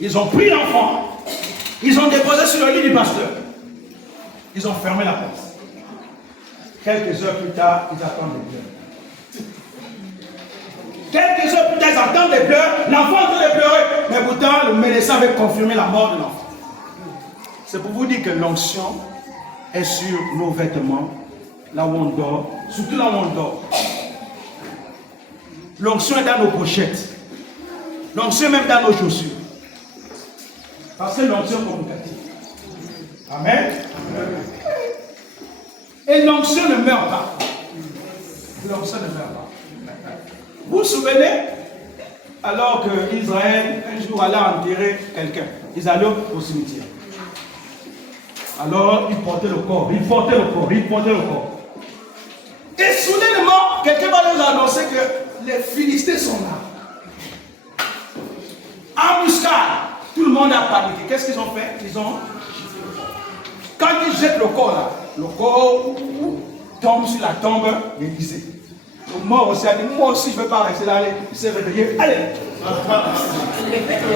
Ils ont pris l'enfant, ils ont déposé sur le lit du pasteur. Ils ont fermé la porte. Quelques heures plus tard, ils attendent des pleurs. Quelques heures plus tard, ils attendent des pleurs. L'enfant est en train de pleurer. Mais pourtant, le médecin avait confirmé la mort de l'enfant. C'est pour vous dire que l'onction est sur nos vêtements, là où on dort, surtout là où on dort. L'onction est dans nos pochettes. L'onction est même dans nos chaussures. Parce que l'onction est communicative. Amen. Et l'onction ne meurt pas. L'onction ne meurt pas. Vous vous souvenez, alors que Israël, un jour, allait enterrer quelqu'un, ils allaient au cimetière. Alors, ils portaient le corps, ils portaient le corps, ils portaient le corps. Et soudainement, quelqu'un va nous annoncer que les Philistins sont là. Embuscade. Tout le monde a paniqué. Qu'est-ce qu'ils ont fait? Quand ils jettent le corps là, le corps tombe sur la tombe d'Élisée. Le mort aussi a dit, moi aussi je ne veux pas rester là. Il s'est réveillé. Allez.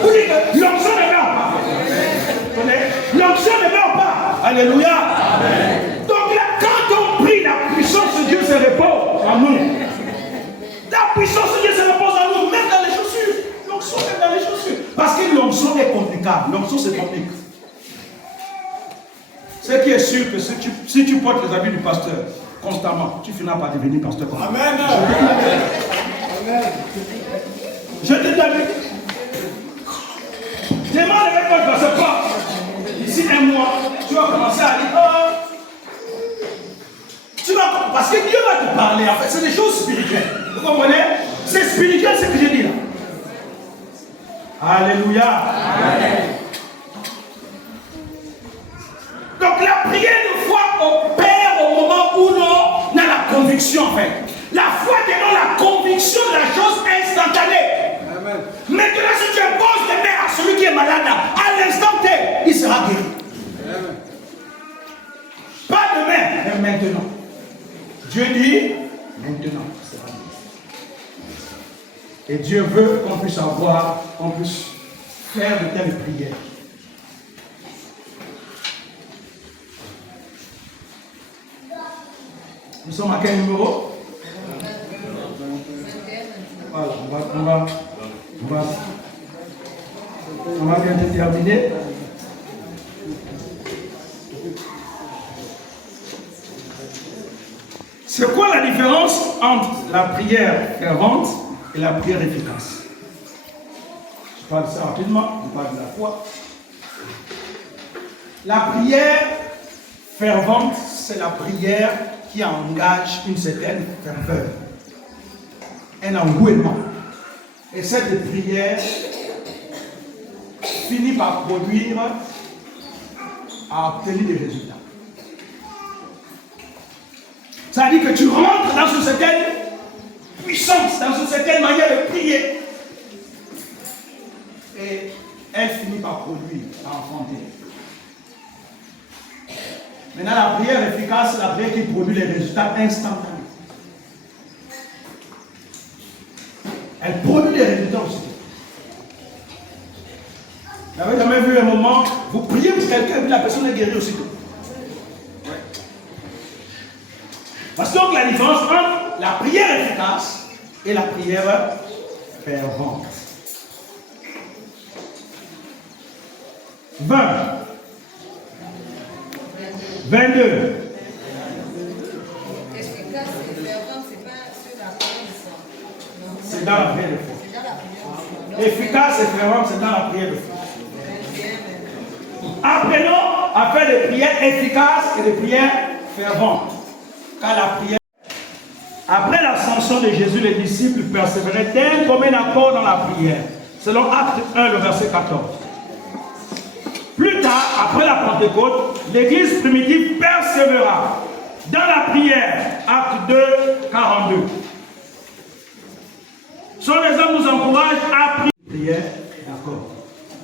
Vous dites que l'onction ne meurt pas. L'onction ne meurt pas. Alléluia. Amen. Donc là, quand on prie, la puissance de Dieu se repose en nous. La puissance de Dieu se repose en nous, même dans les chaussures. L'onction même dans les chaussures. Parce que l'onction est complicable. L'onction se complique. Ce qui est sûr que si tu portes les habits du pasteur constamment, tu finiras par devenir pasteur. Amen. Je te dis, demande avec votre pasteur, ici un mois, tu vas commencer à dire, oh, parce que Dieu va te parler. En fait, c'est des choses spirituelles. Vous comprenez? C'est spirituel ce que je dis là. Alléluia. Amen. Donc la prière de foi opère au moment où on a la conviction en fait. La foi demande la conviction de la chose instantanée. Amen. Maintenant si tu imposes les mains à celui qui est malade, à l'instant T, il sera guéri. Amen. Pas demain, mais maintenant. Dieu dit maintenant. Et Dieu veut qu'on puisse avoir, qu'on puisse faire de telles prières. Nous sommes à quel numéro? Voilà, on va bientôt terminer. C'est quoi la différence entre la prière fervente et la prière efficace? Je parle de ça rapidement, on parle de la foi. La prière fervente, c'est la prière qui engage une certaine ferveur, un engouement. Et cette prière finit par produire, à obtenir des résultats. Ça veut dire que tu rentres dans une certaine puissance, dans une certaine manière de prier. Et elle finit par produire, par enfanter. Maintenant, la prière efficace, c'est la prière qui produit les résultats instantanés. Elle produit les résultats aussi. Vous avez jamais vu un moment, vous priez pour quelqu'un et puis la personne est guérie aussitôt. Ouais. Parce que la différence entre la prière efficace et la prière fervente. 20. 22. Efficace et fervent, c'est pas sur la prière de foi. C'est dans la prière de foi. Efficace et fervent, c'est dans la prière de foi. Apprenons à faire des prières efficaces et des prières ferventes. Car la prière. Après l'ascension de Jésus, les disciples persévéraient d'un commun accord dans la prière. Selon Acte 1, le verset 14. Plus tard, après la Pentecôte, l'église primitive persévéra dans la prière. Acte 2, 42. Son exemple nous encourage à prier. D'accord.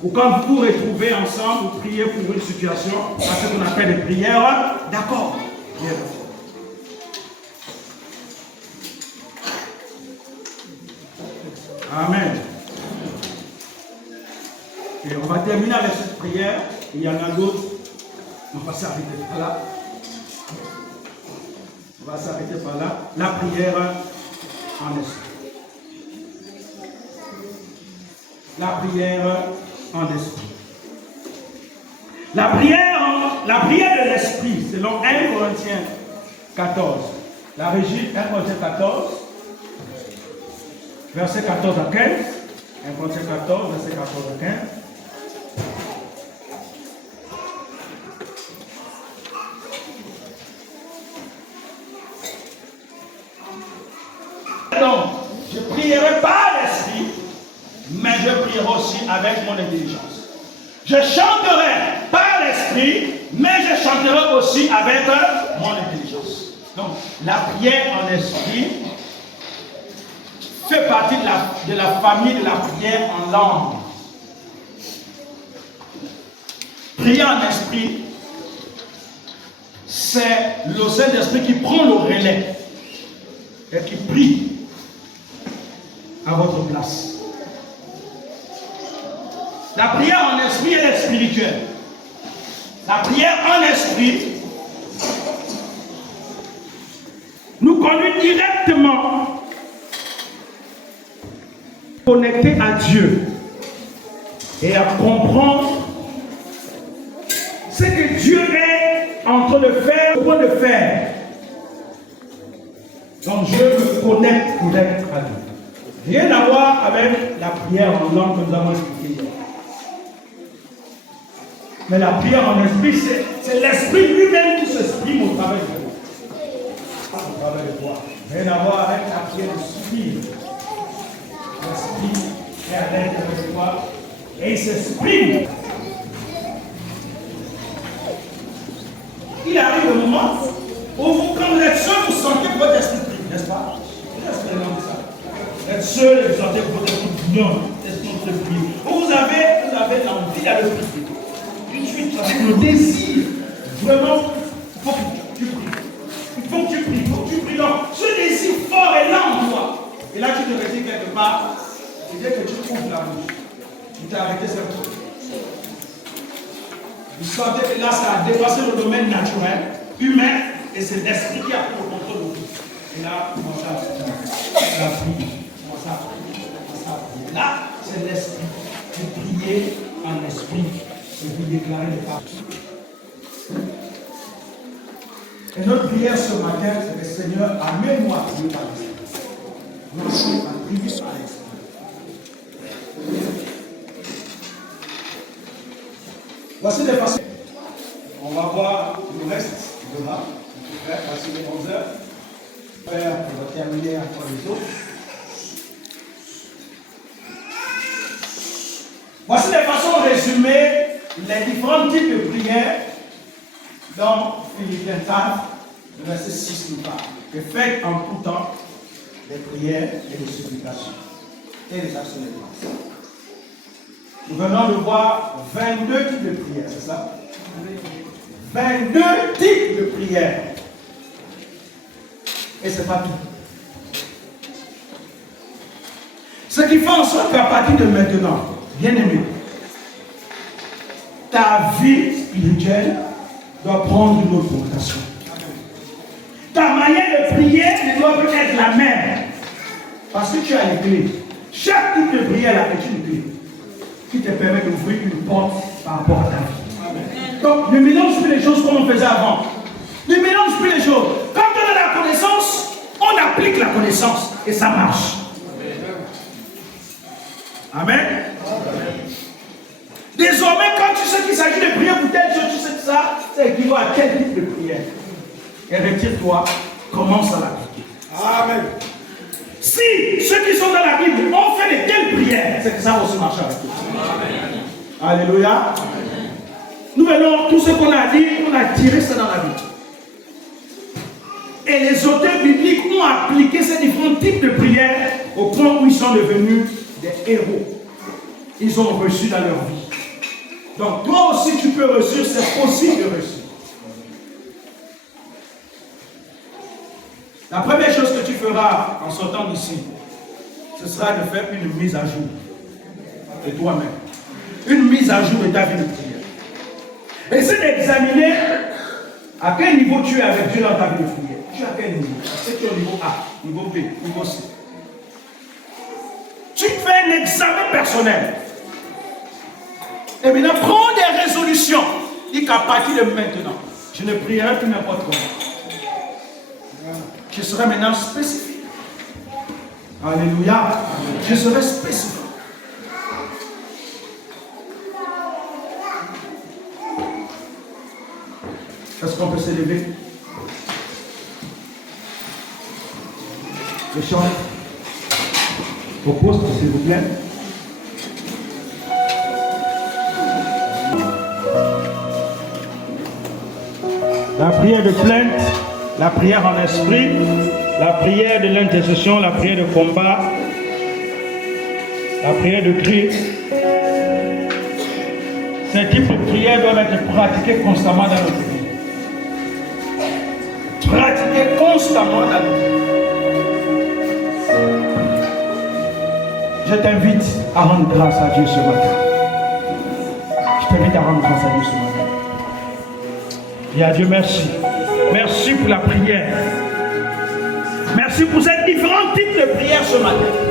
Ou quand vous vous retrouvez ensemble, vous priez pour une situation, à ce qu'on appelle des prières d'accord. Amen. Et on va terminer avec cette prière. Il y en a d'autres. On va s'arrêter par là. On va s'arrêter par là. La prière en esprit. La prière en esprit. La prière de l'esprit, selon 1 Corinthiens 14. La régie, 1 Corinthiens 14, verset 14 à 15. 1 Corinthiens 14, verset 14 à 15. Donc, je prierai par l'esprit, mais je prierai aussi avec mon intelligence. Je chanterai par l'esprit, mais je chanterai aussi avec mon intelligence. Donc, la prière en esprit fait partie de la famille de la prière en langue. Prier en esprit, c'est le Saint-Esprit qui prend le relais et qui prie à votre place. La prière en esprit, elle est spirituelle. La prière en esprit nous conduit directement connecter à Dieu et à comprendre ce que Dieu est en train de faire, au point de faire. Donc je me connecte direct à Dieu. Rien à voir avec la prière en langue que nous avons expliquée hier. Mais la prière en esprit, c'est l'esprit lui-même qui s'exprime au travers de vous. travers de toi. Rien à voir avec la prière de soupir. L'esprit est à l'intérieur de toi et il s'exprime. Il arrive le moment où vous, quand vous êtes seul, vous sentez que votre esprit prie, n'est-ce pas? Vous êtes seul et vous sentez que votre esprit bouillonne, l'esprit de prier. Vous avez l'envie d'aller prier. Tout de suite, avec le désir, vraiment, il faut que tu pries. Il faut que tu pries, il faut que tu pries. Donc, ce désir fort est là en toi. Et là, tu te retires quelque part. Et dès que tu ouvres la bouche, tu t'es arrêté simplement. Vous sentez que là, ça a dépassé le domaine naturel, humain, et c'est l'esprit qui a pris le contrôle de tout. Et là, tu commences à prier. Là, c'est l'esprit. Tu prier en esprit et vous déclarer le pardon. Et notre prière ce matin, c'est le Seigneur, amène-moi à prier par l'esprit. Nous sommes en prière sur l'esprit. Voici les façons. On va voir le reste demain. Parce qu'il est 11h. On va terminer encore les autres. Voici les façons résumées les différents types de prières dans Philippiens 4, le verset 6 nous parle. Et faites en tout temps des prières et des supplications et des actions de grâce. Nous venons de voir 22 types de prières, c'est ça? 22 types de prières. Et ce n'est pas tout. Ce qui fait en sorte qu'à partir de maintenant, bien aimé, ta vie spirituelle doit prendre une autre orientation. Ta manière de prier ne doit plus être la même. Parce que tu as les clés. Chaque type de prière là est une clé qui te permet d'ouvrir une porte par rapport à ta vie. Donc, ne mélange plus les choses comme on faisait avant. Ne mélange plus les choses. Quand on a la connaissance, on applique la connaissance et ça marche. Amen. Désormais, quand tu sais qu'il s'agit de prier pour telle chose, tu sais que ça, c'est équivaut à quel type de prière. Et retire-toi, commence à l'appliquer. Amen. Si ceux qui sont dans la Bible ont fait de telles prières, c'est que ça va aussi marcher avec eux. Alléluia. Nous venons, tout ce qu'on a dit, on a tiré ça dans la Bible. Et les auteurs bibliques ont appliqué ces différents types de prières au point où ils sont devenus des héros. Ils ont reçu dans leur vie. Donc toi aussi tu peux reçu, c'est possible de reçu. La première chose que tu feras en sortant d'ici, ce sera de faire une mise à jour de toi-même. Une mise à jour de ta vie de prière. Essaie d'examiner à quel niveau tu es avec Dieu dans ta vie de prière. Tu es à quel niveau? Est-ce que tu es au niveau A, niveau B, niveau C? Tu fais un examen personnel. Et maintenant, prends des résolutions. Dis qu'à partir de maintenant, je ne prierai plus n'importe comment. Je serai maintenant spécifique. Alléluia. Je serai spécifique. Est-ce qu'on peut s'élever? Le chant. Au poste, s'il vous plaît. La prière de plainte, la prière en esprit, la prière de l'intercession, la prière de combat, la prière de cri. Ces types de prières doivent être pratiqués constamment dans notre vie. Pratiqués constamment dans notre vie. Je t'invite à rendre grâce à Dieu ce matin. Je t'invite à rendre grâce à Dieu ce matin. Et à Dieu merci. Merci pour la prière. Merci pour ces différents types de prières ce matin.